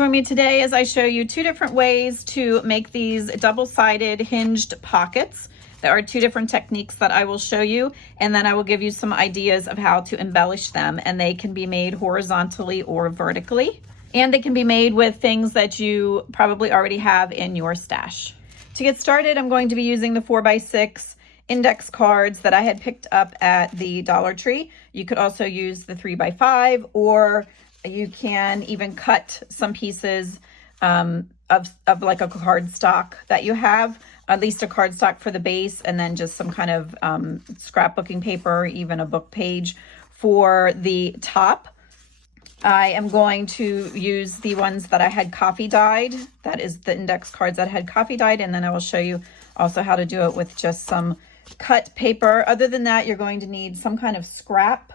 Join me today as I show you two different ways to make these double-sided hinged pockets. There are two different techniques that I will show you, and then I will give you some ideas of how to embellish them, and they can be made horizontally or vertically, and they can be made with things that you probably already have in your stash. To get started, I'm going to be using the 4x6 index cards that I had picked up at the Dollar Tree. You could also use the 3x5, or you can even cut some pieces of like a cardstock that you have, at least a cardstock for the base, and then just some kind of scrapbooking paper, even a book page for the top. I am going to use the ones that I had coffee dyed. That is the index cards that I had coffee dyed, and then I will show you also how to do it with just some cut paper. Other than that, you're going to need some kind of scrap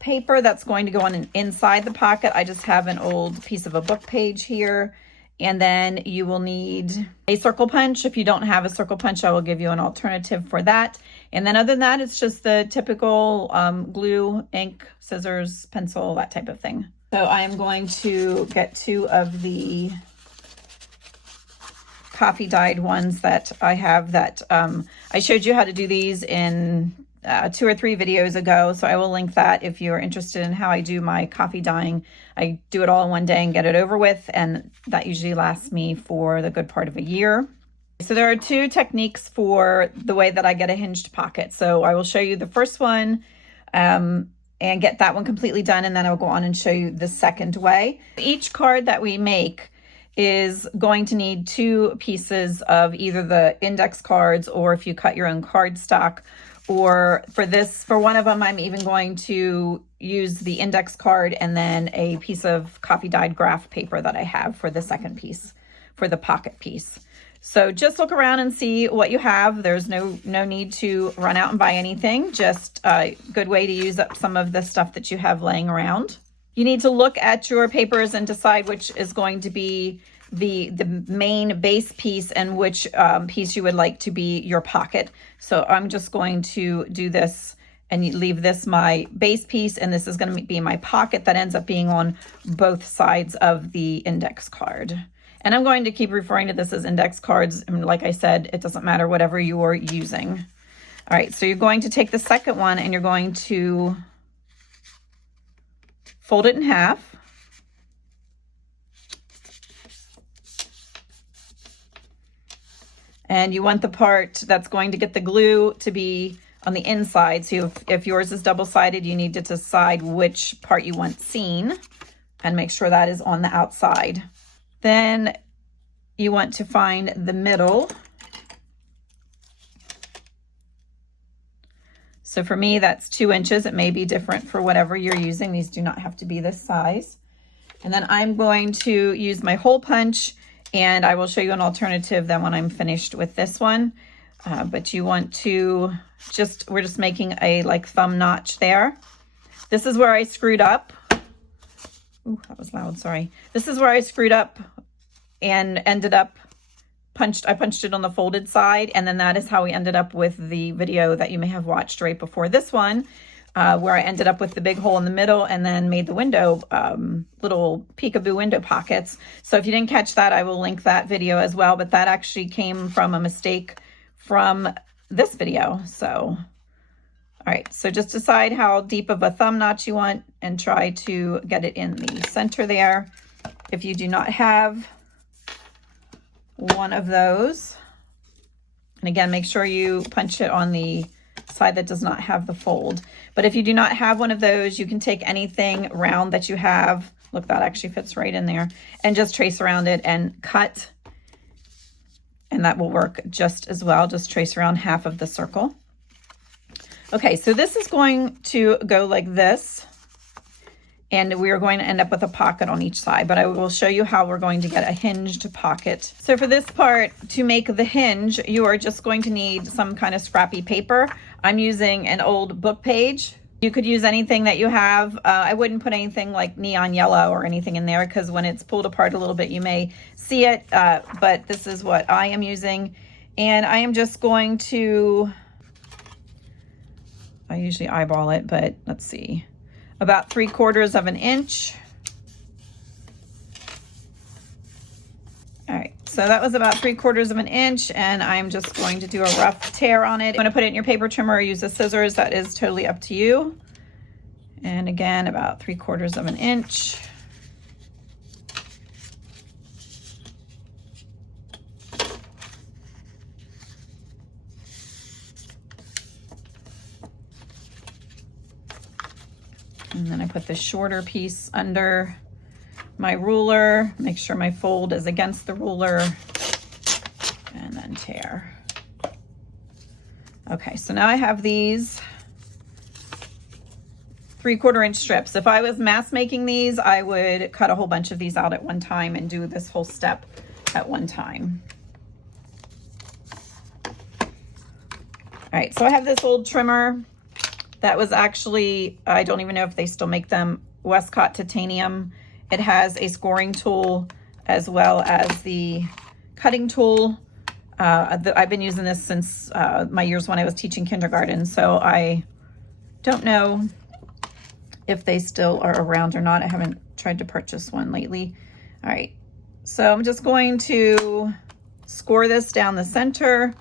paper that's going to go on inside the pocket. I just have an old piece of a book page here. And then you will need a circle punch. If you don't have a circle punch, I will give you an alternative for that. And then other than that, it's just the typical glue, ink, scissors, pencil, that type of thing. So I am going to get two of the coffee dyed ones that I have that I showed you how to do these in 2 or 3 videos ago. So I will link that if you're interested in how I do my coffee dyeing. I do it all in one day and get it over with, and that usually lasts me for the good part of a year. So there are 2 techniques for the way that I get a hinged pocket. So I will show you the first one and get that one completely done, and then I'll go on and show you the second way. Each card that we make is going to need 2 pieces of either the index cards, or if you cut your own cardstock, or for one of them, I'm even going to use the index card and then a piece of coffee dyed graph paper that I have for the second piece, for the pocket piece. So just look around and see what you have. There's no need to run out and buy anything. Just a good way to use up some of the stuff that you have laying around. You need to look at your papers and decide which is going to be the main base piece and which piece you would like to be your pocket. So I'm just going to do this and leave this my base piece, and this is going to be my pocket that ends up being on both sides of the index card. And I'm going to keep referring to this as index cards. And like I said, it doesn't matter whatever you're using. All right, so you're going to take the second one and you're going to fold it in half. And you want the part that's going to get the glue to be on the inside. So if yours is double-sided, you need to decide which part you want seen and make sure that is on the outside. Then you want to find the middle. So for me, that's 2 inches. It may be different for whatever you're using. These do not have to be this size. And then I'm going to use my hole punch, and I will show you an alternative then when I'm finished with this one. But you want to we're just making a like thumb notch there. This is where I screwed up. Ooh, that was loud, sorry. This is where I screwed up and ended up I punched it on the folded side, and then that is how we ended up with the video that you may have watched right before this one, where I ended up with the big hole in the middle and then made the window, little peekaboo window pockets. So if you didn't catch that, I will link that video as well, but that actually came from a mistake from this video. So, all right, so just decide how deep of a thumb notch you want and try to get it in the center there. If you do not have one of those, and again, make sure you punch it on the side that does not have the fold. But if you do not have one of those, you can take anything round that you have. Look, that actually fits right in there, and just trace around it and cut, and that will work just as well. Just trace around half of the circle. Okay, so this is going to go like this, and we are going to end up with a pocket on each side, but I will show you how we're going to get a hinged pocket. So for this part, to make the hinge, you are just going to need some kind of scrappy paper. I'm using an old book page. You could use anything that you have. I wouldn't put anything like neon yellow or anything in there, because when it's pulled apart a little bit, you may see it, but this is what I am using. And I am just going to, I usually eyeball it, but let's see, about 3/4 of an inch. so that was about 3/4 of an inch, and I'm just going to do a rough tear on it. I'm going to put it in your paper trimmer or use the scissors. That is totally up to you. And again, about 3/4 of an inch. And then I put the shorter piece under my ruler, make sure my fold is against the ruler, and then tear. Okay, so now I have these 3/4 inch strips. If I was mass making these, I would cut a whole bunch of these out at one time and do this whole step at one time. All right, so I have this old trimmer that was actually, I don't even know if they still make them, Westcott titanium. It has a scoring tool as well as the cutting tool. I've been using this since my years when I was teaching kindergarten, so I don't know if they still are around or not. I haven't tried to purchase one lately. All right, so I'm just going to score this down the center.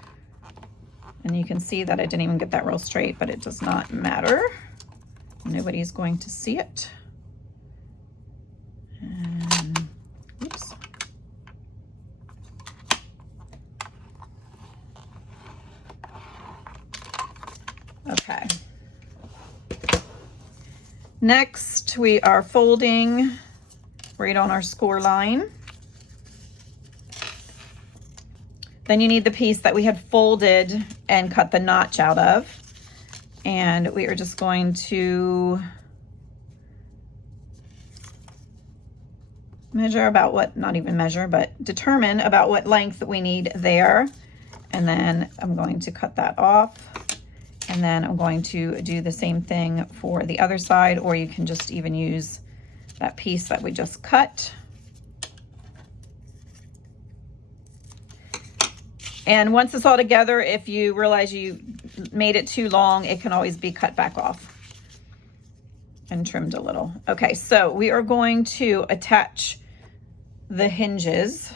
And you can see that I didn't even get that real straight, but it does not matter. Nobody's going to see it. And, oops. Okay. Next, we are folding right on our score line. Then you need the piece that we had folded and cut the notch out of. And we are just going to measure about what, not even measure, but determine about what length we need there. And then I'm going to cut that off. And then I'm going to do the same thing for the other side, or you can just even use that piece that we just cut. And once it's all together, if you realize you made it too long, it can always be cut back off and trimmed a little. Okay, so we are going to attach the hinges.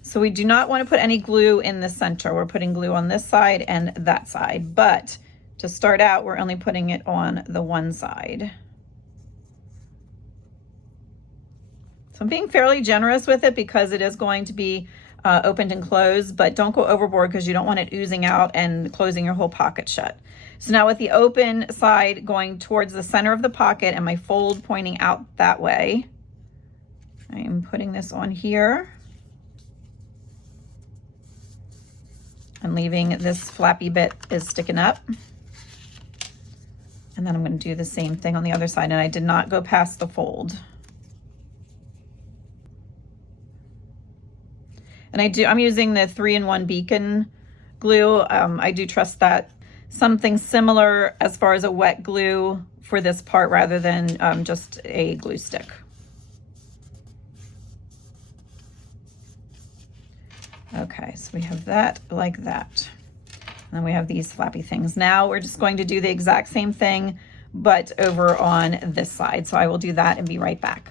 So we do not want to put any glue in the center. We're putting glue on this side and that side, but to start out, we're only putting it on the one side. So I'm being fairly generous with it because it is going to be opened and closed, but don't go overboard because you don't want it oozing out and closing your whole pocket shut. So now with the open side going towards the center of the pocket and my fold pointing out that way, I am putting this on here and leaving this flappy bit is sticking up. And then I'm going to do the same thing on the other side, and I did not go past the fold. And I'm using the 3-in-1 beacon glue. I do trust that. Something similar as far as a wet glue for this part rather than just a glue stick. Okay, so we have that like that. And then we have these flappy things. Now we're just going to do the exact same thing, but over on this side. So I will do that and be right back.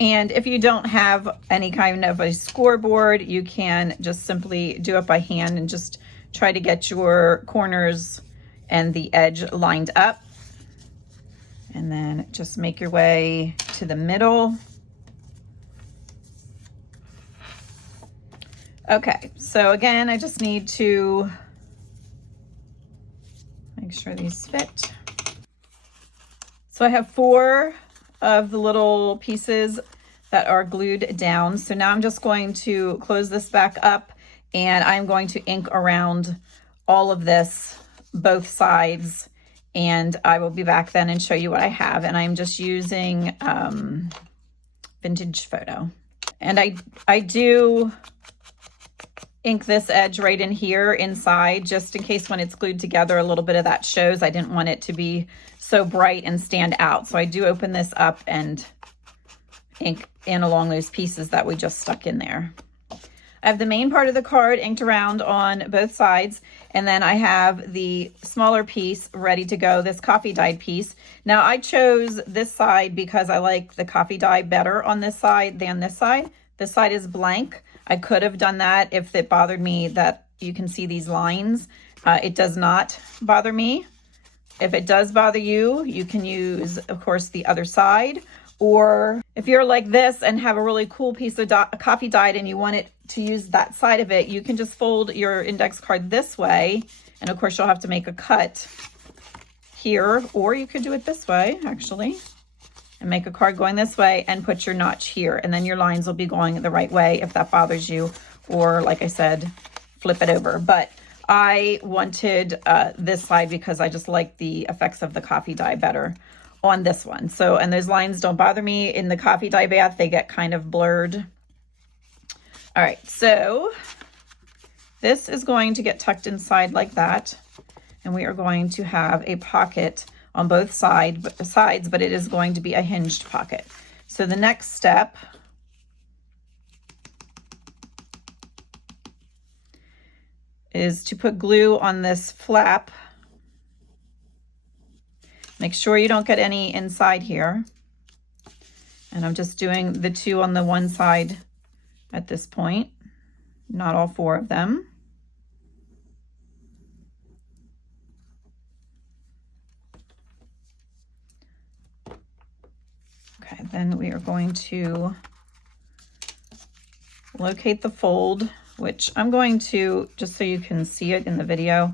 And if you don't have any kind of a scoreboard, you can just simply do it by hand and just try to get your corners and the edge lined up. And then just make your way to the middle. Okay, so again, I just need to make sure these fit. So I have 4 of the little pieces that are glued down. So now I'm just going to close this back up and I'm going to ink around all of this, both sides, and I will be back then and show you what I have. And I'm just using Vintage Photo. And I do ink this edge right in here inside, just in case when it's glued together, a little bit of that shows. I didn't want it to be so bright and stand out. So I do open this up and ink in along those pieces that we just stuck in there. I have the main part of the card inked around on both sides, and then I have the smaller piece ready to go, this coffee dyed piece. Now I chose this side because I like the coffee dye better on this side than this side. This side is blank. I could have done that if it bothered me that you can see these lines. It does not bother me. If it does bother you, you can use, of course, the other side. Or if you're like this and have a really cool piece of coffee dyed and you want it to use that side of it, you can just fold your index card this way. And of course, you'll have to make a cut here, or you could do it this way, actually, and make a card going this way and put your notch here. And then your lines will be going the right way if that bothers you. Or like I said, flip it over. But I wanted this side because I just like the effects of the coffee dye better on this one. So, and those lines don't bother me. In the coffee dye bath, they get kind of blurred. All right, so this is going to get tucked inside like that. And we are going to have a pocket on both sides, but it is going to be a hinged pocket. So the next step is to put glue on this flap. Make sure you don't get any inside here. And I'm just doing the 2 on the one side at this point, not all 4 of them. Okay, then we are going to locate the fold, which I'm going to, just so you can see it in the video,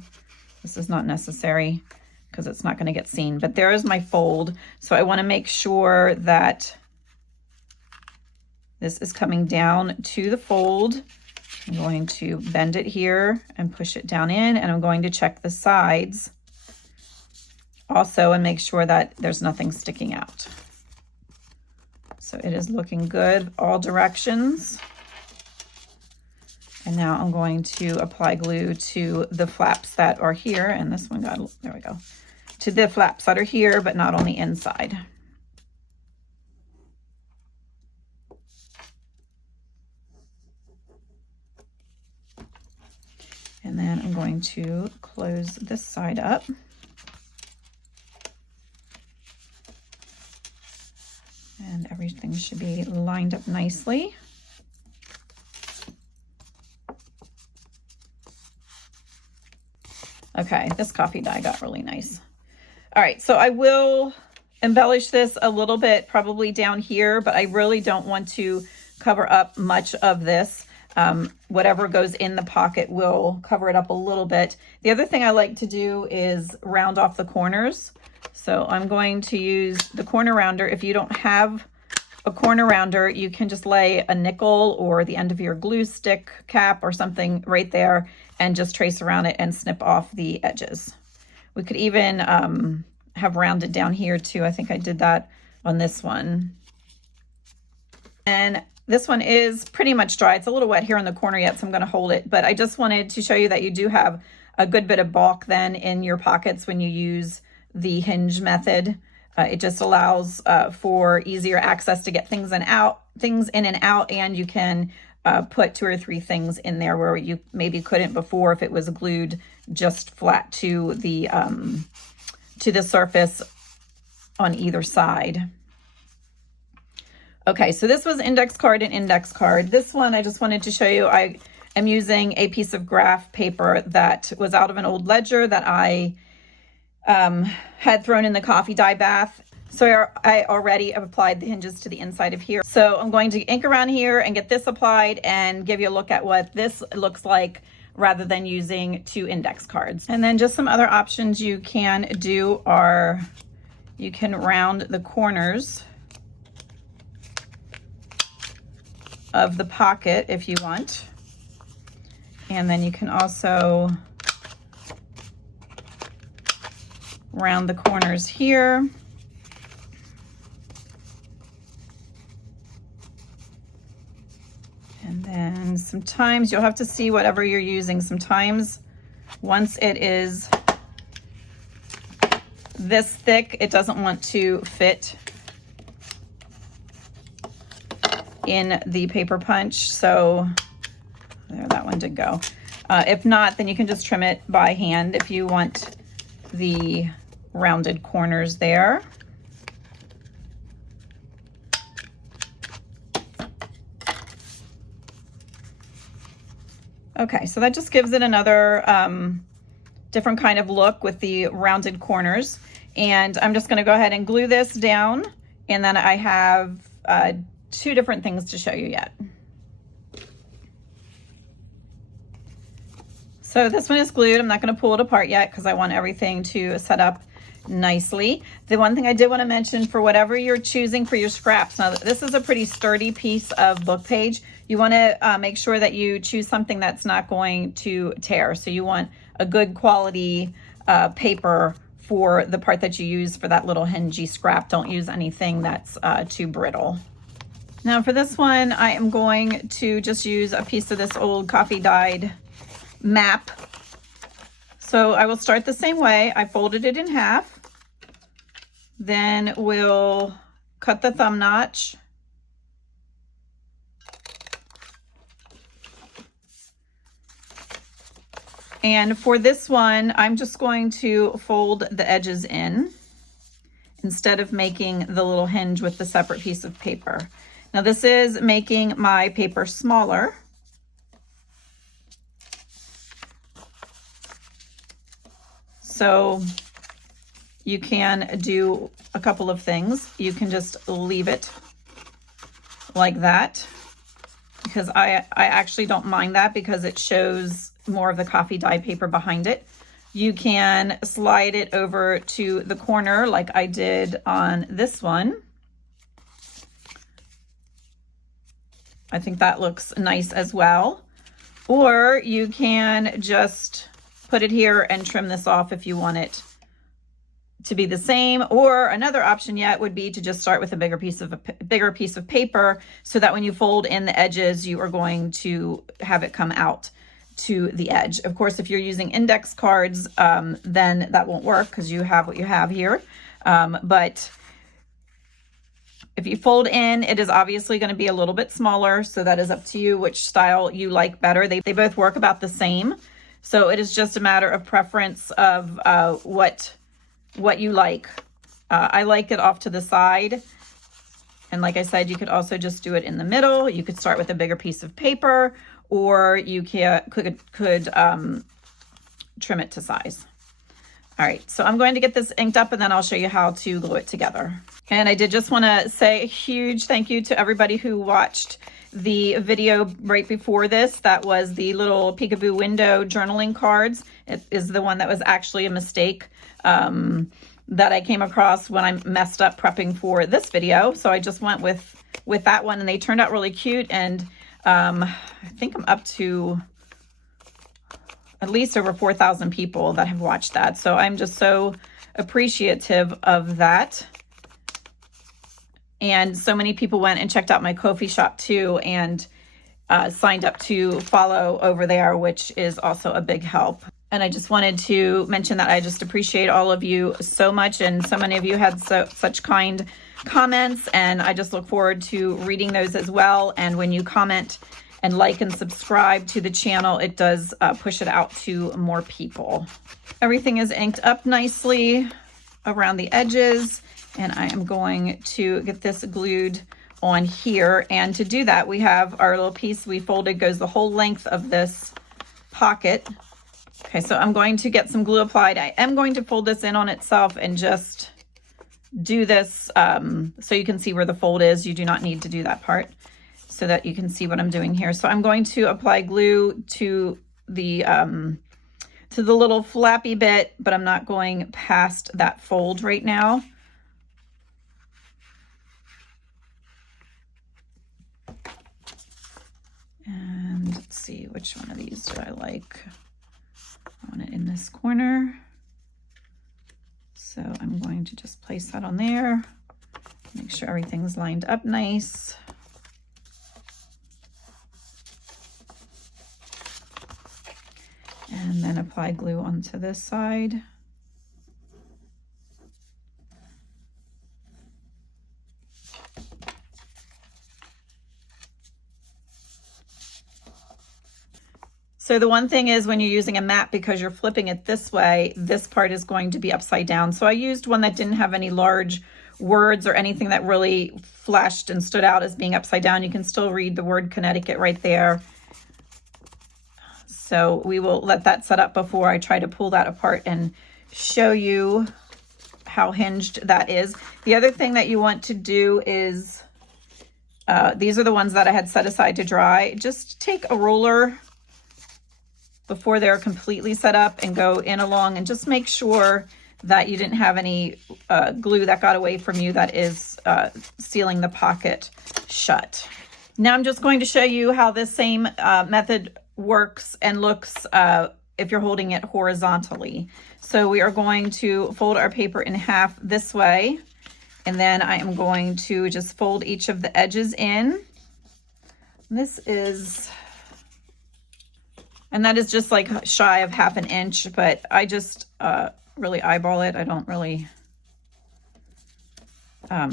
this is not necessary because it's not going to get seen, but there is my fold. So I want to make sure that this is coming down to the fold. I'm going to bend it here and push it down in, and I'm going to check the sides also and make sure that there's nothing sticking out. So it is looking good all directions. And now I'm going to apply glue to the flaps that are here, and this one got, there we go, to the flaps that are here, but not on the inside. And then I'm going to close this side up. And everything should be lined up nicely. Okay, this coffee dye got really nice. All right, so I will embellish this a little bit, probably down here, but I really don't want to cover up much of this. Whatever goes in the pocket will cover it up a little bit. The other thing I like to do is round off the corners. So I'm going to use the corner rounder. If you don't have a corner rounder, you can just lay a nickel or the end of your glue stick cap or something right there and just trace around it and snip off the edges. We could even have rounded down here too. I think I did that on this one. And this one is pretty much dry. It's a little wet here in the corner yet, so I'm gonna hold it. But I just wanted to show you that you do have a good bit of bulk then in your pockets when you use the hinge method. It just allows for easier access to get things in and out, and you can put 2 or 3 things in there where you maybe couldn't before if it was glued just flat to the surface on either side. Okay, so this was index card and index card. This one I just wanted to show you. I am using a piece of graph paper that was out of an old ledger that I had thrown in the coffee dye bath. So I already have applied the hinges to the inside of here. So I'm going to ink around here and get this applied and give you a look at what this looks like rather than using 2 index cards. And then just some other options you can do are you can round the corners of the pocket if you want. And then you can also round the corners here. And then sometimes you'll have to see whatever you're using. Sometimes once it is this thick, it doesn't want to fit in the paper punch. So There, that one did go. If not, then you can just trim it by hand if you want the rounded corners there. Okay, so that just gives it another different kind of look with the rounded corners. And I'm just going to go ahead and glue this down. And then I have two different things to show you yet. So this one is glued. I'm not going to pull it apart yet because I want everything to set up nicely. The one thing I did want to mention, for whatever you're choosing for your scraps, now this is a pretty sturdy piece of book page. You want to make sure that you choose something that's not going to tear. So you want a good quality paper for the part that you use for that little hinged scrap. Don't use anything that's too brittle. Now for this one, I am going to just use a piece of this old coffee dyed map. So I will start the same way. I folded it in half. Then we'll cut the thumb notch. And for this one, I'm just going to fold the edges in instead of making the little hinge with the separate piece of paper. Now this is making my paper smaller. So you can do a couple of things. You can just leave it like that, because I actually don't mind that because it shows more of the coffee dye paper behind it. You can slide it over to the corner like I did on this one. I think that looks nice as well. Or you can just put it here and trim this off if you want it to be the same. Or another option yet would be to just start with a bigger piece of paper, so that when you fold in the edges, you are going to have it come out to the edge. Of course, if you're using index cards, then that won't work because you have what you have here. But if you fold in, it is obviously going to be a little bit smaller. So that is up to you which style you like better. They both work about the same. So it is just a matter of preference of what you like. I like it off to the side. And like I said, you could also just do it in the middle. You could start with a bigger piece of paper, or you could trim it to size. All right, so I'm going to get this inked up and then I'll show you how to glue it together. And I did just want to say a huge thank you to everybody who watched the video right before this. That was the little peekaboo window journaling cards. It is the one that was actually a mistake that I came across when I messed up prepping for this video. So I just went with that one, and they turned out really cute. And I think I'm up to at least over 4,000 people that have watched that. So I'm just so appreciative of that. And so many people went and checked out my Ko-fi shop too, and signed up to follow over there, which is also a big help. And I just wanted to mention that I just appreciate all of you so much, and so many of you had such kind comments, and I just look forward to reading those as well. And when you comment and like and subscribe to the channel, it does push it out to more people. Everything is inked up nicely around the edges, and I am going to get this glued on here. And to do that, we have our little piece we folded, goes the whole length of this pocket. Okay, so I'm going to get some glue applied. I am going to fold this in on itself and just do this so you can see where the fold is. You do not need to do that part, so that you can see what I'm doing here. So I'm going to apply glue to the little flappy bit, but I'm not going past that fold right now. And let's see, which one of these do I like? I want it in this corner. So I'm going to just place that on there. Make sure everything's lined up nice. And then apply glue onto this side. So the one thing is when you're using a mat, because you're flipping it this way, this part is going to be upside down. So I used one that didn't have any large words or anything that really flashed and stood out as being upside down. You can still read the word Connecticut right there. So we will let that set up before I try to pull that apart and show you how hinged that is. The other thing that you want to do is, these are the ones that I had set aside to dry. Just take a ruler before they're completely set up and go in along and just make sure that you didn't have any glue that got away from you that is sealing the pocket shut. Now I'm just going to show you how this same method works and looks if you're holding it horizontally. So we are going to fold our paper in half this way, and then I am going to just fold each of the edges in. This is, and that is just like shy of 1/2 inch, but I just really eyeball it. I don't really, I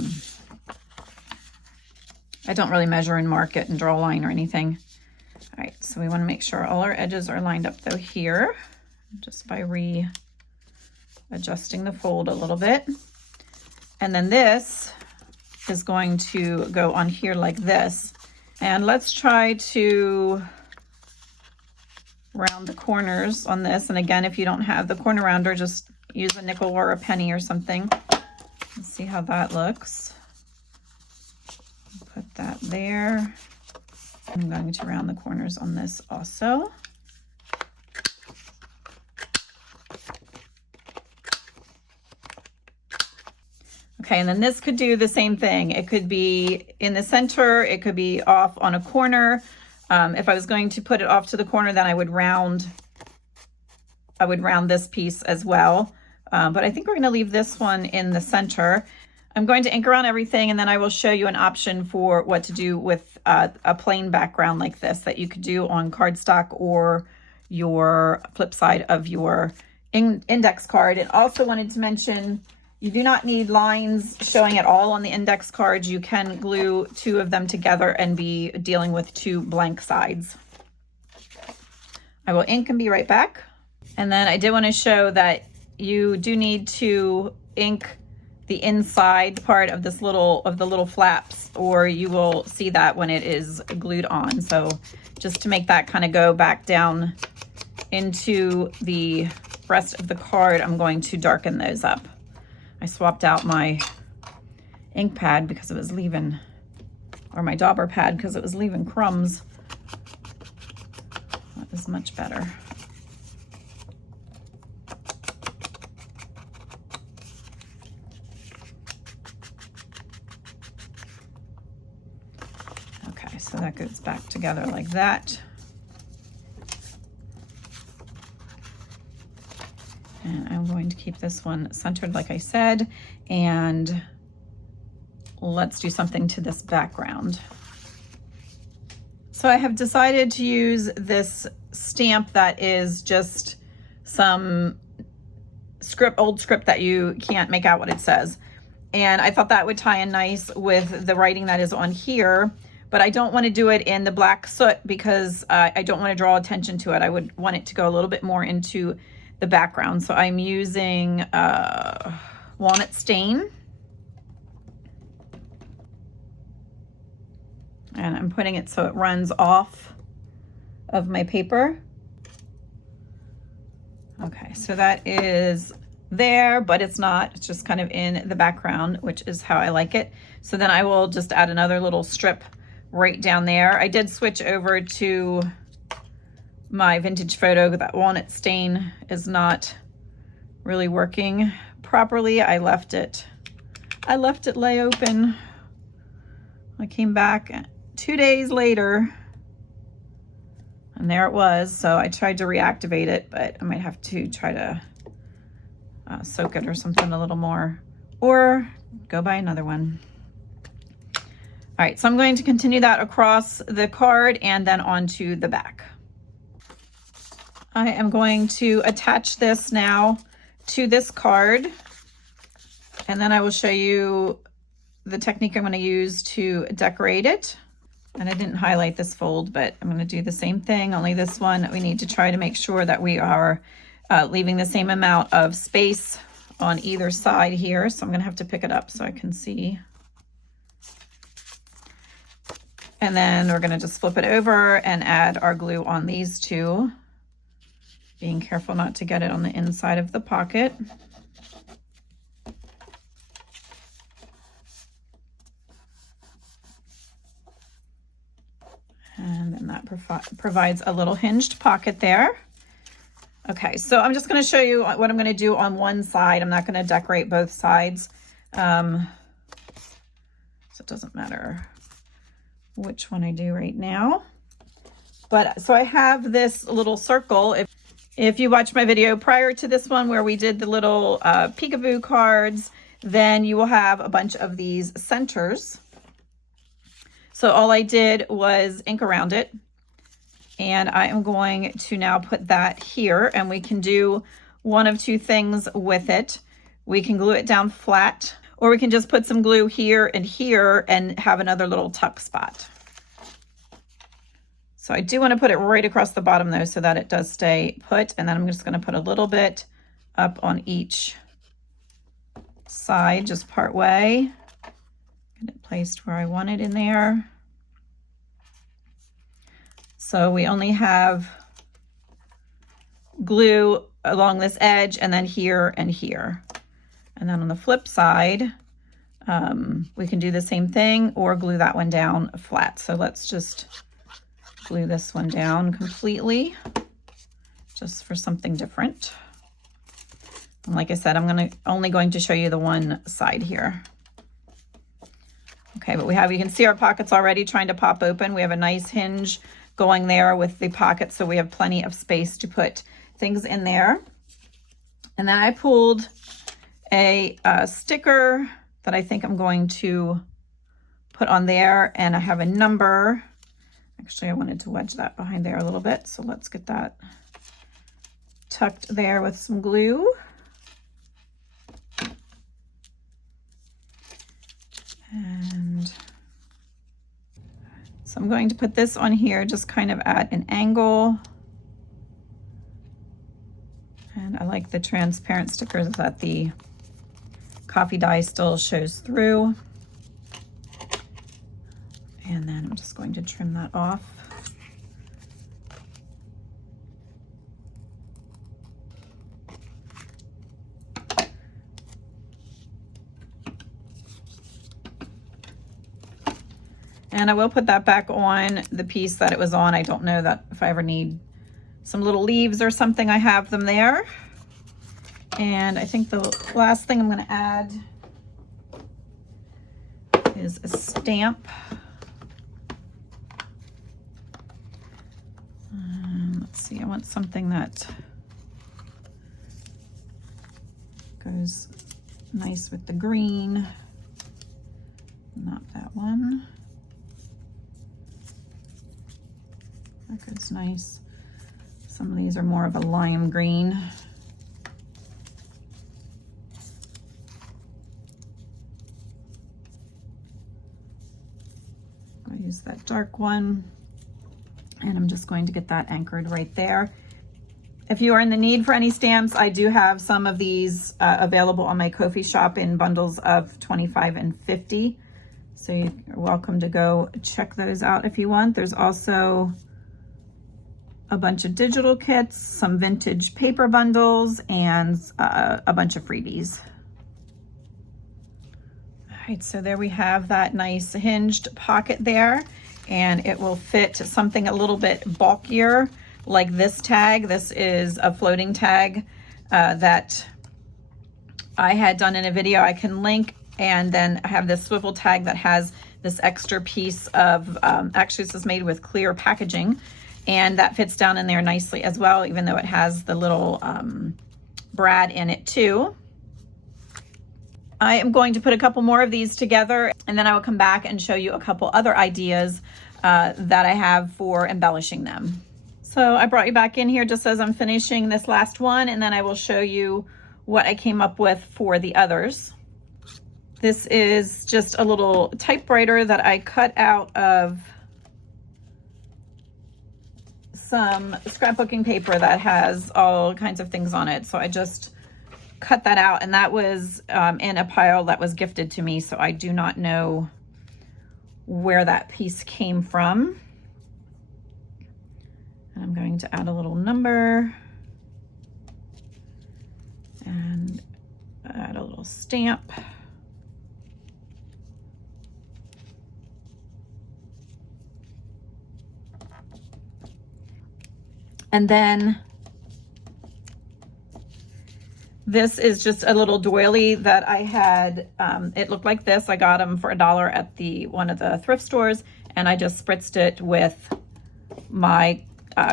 don't really measure and mark it and draw a line or anything. All right, so we want to make sure all our edges are lined up though here, just by readjusting the fold a little bit. And then this is going to go on here like this. And let's try to round the corners on this. And again, if you don't have the corner rounder, just use a nickel or a penny or something. Let's see how that looks. Put that there. I'm going to round the corners on this also. Okay, and then this could do the same thing. It could be in the center, it could be off on a corner. If I was going to put it off to the corner, then I would round this piece as well. But I think we're going to leave this one in the center. I'm going to ink around everything, and then I will show you an option for what to do with a plain background like this that you could do on cardstock or your flip side of your index card. And also wanted to mention, you do not need lines showing at all on the index cards. You can glue 2 of them together and be dealing with 2 blank sides. I will ink and be right back. And then I did want to show that you do need to ink the inside part of this little flaps, or you will see that when it is glued on. So just to make that kind of go back down into the rest of the card, I'm going to darken those up. I swapped out my ink pad because it was leaving, or my dauber pad because it was leaving crumbs. That is much better. Okay, so that goes back together like that. And I'm going to keep this one centered like I said, and let's do something to this background. So I have decided to use this stamp that is just some old script that you can't make out what it says. And I thought that would tie in nice with the writing that is on here, but I don't want to do it in the black soot because I don't want to draw attention to it. I would want it to go a little bit more into the background. So I'm using walnut stain, and I'm putting it so it runs off of my paper. Okay, so that is there, but it's not, it's just kind of in the background, which is how I like it. So then I will just add another little strip right down there. I did switch over to my vintage photo. That walnut stain is not really working properly. I left it lay open. I came back 2 days later and there it was. So I tried to reactivate it, but I might have to try to soak it or something a little more, or go buy another one. All right, so I'm going to continue that across the card and then onto the back. I am going to attach this now to this card, and then I will show you the technique I'm going to use to decorate it. And I didn't highlight this fold, but I'm going to do the same thing, only this one we need to try to make sure that we are leaving the same amount of space on either side here. So I'm going to have to pick it up so I can see. And then we're going to just flip it over and add our glue on these two, being careful not to get it on the inside of the pocket. And then that provides a little hinged pocket there. Okay, so I'm just going to show you what I'm going to do on one side. I'm not going to decorate both sides. So it doesn't matter which one I do right now. But so I have this little circle. If you watched my video prior to this one where we did the little peekaboo cards, then you will have a bunch of these centers. So all I did was ink around it, and I am going to now put that here, and we can do one of two things with it. We can glue it down flat, or we can just put some glue here and have another little tuck spot. So I do want to put it right across the bottom though, so that it does stay put. And then I'm just going to put a little bit up on each side, just part way. Get it placed where I want it in there. So we only have glue along this edge and then here and here. And then on the flip side, we can do the same thing or glue that one down flat. So let's just glue this one down completely, just for something different. And like I said, I'm only going to show you the one side here. Okay, but you can see our pockets already trying to pop open. We have a nice hinge going there with the pocket, so we have plenty of space to put things in there. And then I pulled a sticker that I think I'm going to put on there, and I have a number. Actually, I wanted to wedge that behind there a little bit, so let's get that tucked there with some glue. And so I'm going to put this on here just kind of at an angle. And I like the transparent stickers that the coffee dye still shows through. And then I'm just going to trim that off. And I will put that back on the piece that it was on. I don't know that if I ever need some little leaves or something, I have them there. And I think the last thing I'm going to add is a stamp. Let's see, I want something that goes nice with the green. Not that one. That goes nice. Some of these are more of a lime green. I'll use that dark one. And I'm just going to get that anchored right there. If you are in the need for any stamps, I do have some of these available on my Ko-fi shop in bundles of 25 and 50. So you're welcome to go check those out if you want. There's also a bunch of digital kits, some vintage paper bundles, and a bunch of freebies. All right, so there we have that nice hinged pocket there. And it will fit something a little bit bulkier like this tag. This is a floating tag that I had done in a video I can link, and then I have this swivel tag that has this extra piece of, actually this is made with clear packaging, and that fits down in there nicely as well, even though it has the little brad in it too. I am going to put a couple more of these together, and then I will come back and show you a couple other ideas that I have for embellishing them. So I brought you back in here just as I'm finishing this last one, and then I will show you what I came up with for the others. This is just a little typewriter that I cut out of some scrapbooking paper that has all kinds of things on it. So I just cut that out, and that was in a pile that was gifted to me. So I do not know where that piece came from. And I'm going to add a little number and add a little stamp. And then this is just a little doily that I had. It looked like this. I got them for $1 at one of the thrift stores, and I just spritzed it with my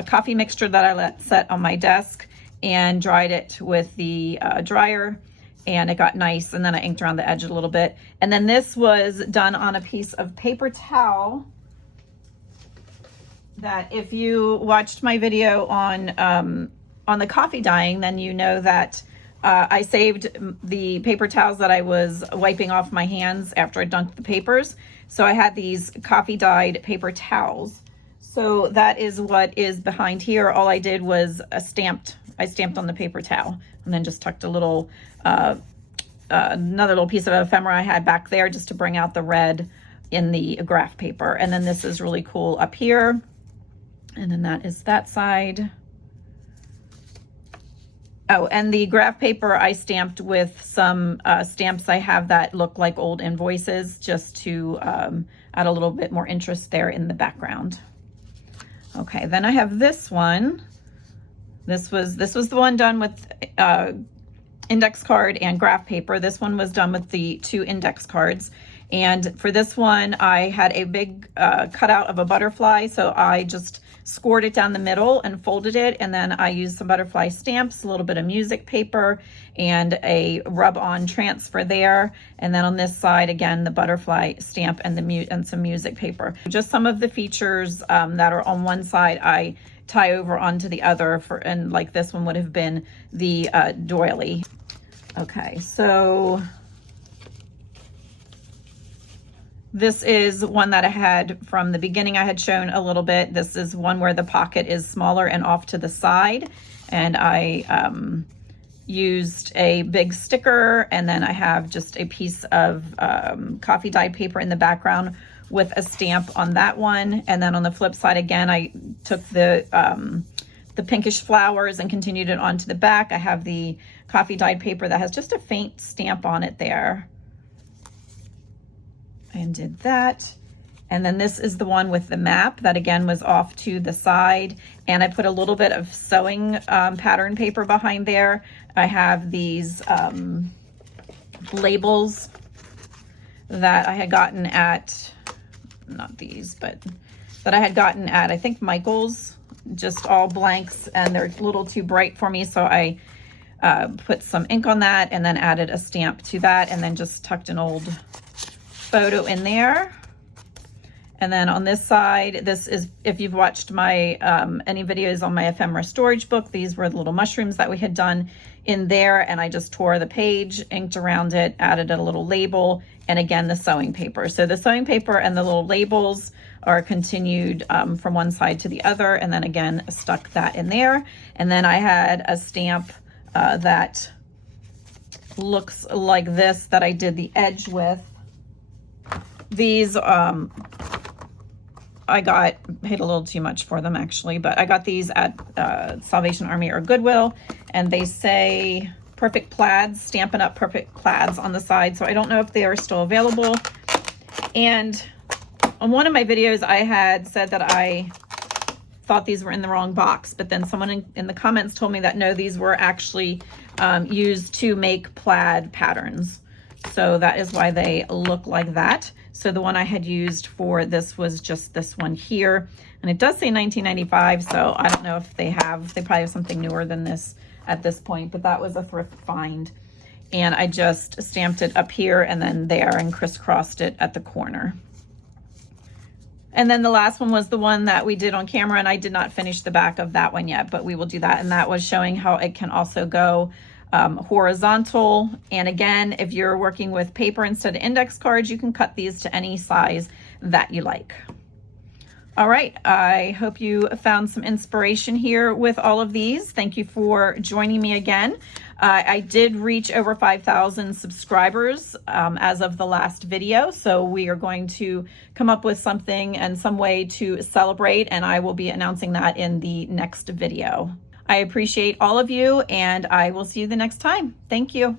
coffee mixture that I let set on my desk and dried it with the dryer, and it got nice. And then I inked around the edge a little bit. And then this was done on a piece of paper towel that, if you watched my video on the coffee dyeing, then you know that I saved the paper towels that I was wiping off my hands after I dunked the papers. So I had these coffee dyed paper towels. So that is what is behind here. All I did was I stamped on the paper towel, and then just tucked a little, another little piece of ephemera I had back there just to bring out the red in the graph paper. And then this is really cool up here. And then that is that side. Oh, and the graph paper I stamped with some stamps I have that look like old invoices, just to add a little bit more interest there in the background. Okay, then I have this one. This was the one done with index card and graph paper. This one was done with the 2 index cards. And for this one, I had a big cutout of a butterfly, so I just scored it down the middle and folded it, and then I used some butterfly stamps, a little bit of music paper, and a rub-on transfer there. And then on this side, again, the butterfly stamp and some music paper. Just some of the features that are on one side, I tie over onto the other, and like this one would have been the doily. Okay, so this is one that I had from the beginning. I had shown a little bit. This is one where the pocket is smaller and off to the side. And I used a big sticker, and then I have just a piece of coffee dyed paper in the background with a stamp on that one. And then on the flip side, again, I took the pinkish flowers and continued it onto the back. I have the coffee dyed paper that has just a faint stamp on it there. And did that. And then this is the one with the map that again was off to the side, and I put a little bit of sewing pattern paper behind there. I have these labels that I had gotten at, not these, but that I had gotten at, I think, Michael's, just all blanks, and they're a little too bright for me, so I put some ink on that and then added a stamp to that, and then just tucked an old photo in there. And then on this side, this is, if you've watched my any videos on my ephemera storage book, these were the little mushrooms that we had done in there, and I just tore the page, inked around it, added a little label, and again the sewing paper. So the sewing paper and the little labels are continued from one side to the other, and then again stuck that in there. And then I had a stamp that looks like this that I did the edge with. These I paid a little too much for them actually, but I got these at Salvation Army or Goodwill, and they say Perfect Plaids, Stampin' Up! Perfect Plaids on the side, so I don't know if they are still available. And on one of my videos I had said that I thought these were in the wrong box, but then someone in the comments told me that no, these were actually used to make plaid patterns. So that is why they look like that. So the one I had used for this was just this one here. And it does say 1995, so I don't know if they probably have something newer than this at this point, but that was a thrift find. And I just stamped it up here and then there and crisscrossed it at the corner. And then the last one was the one that we did on camera, and I did not finish the back of that one yet, but we will do that. And that was showing how it can also go horizontal. And again, if you're working with paper instead of index cards, you can cut these to any size that you like. All right, I hope you found some inspiration here with all of these. Thank you for joining me again. I did reach over 5,000 subscribers as of the last video, so we are going to come up with something and some way to celebrate, and I will be announcing that in the next video. I appreciate all of you, and I will see you the next time. Thank you.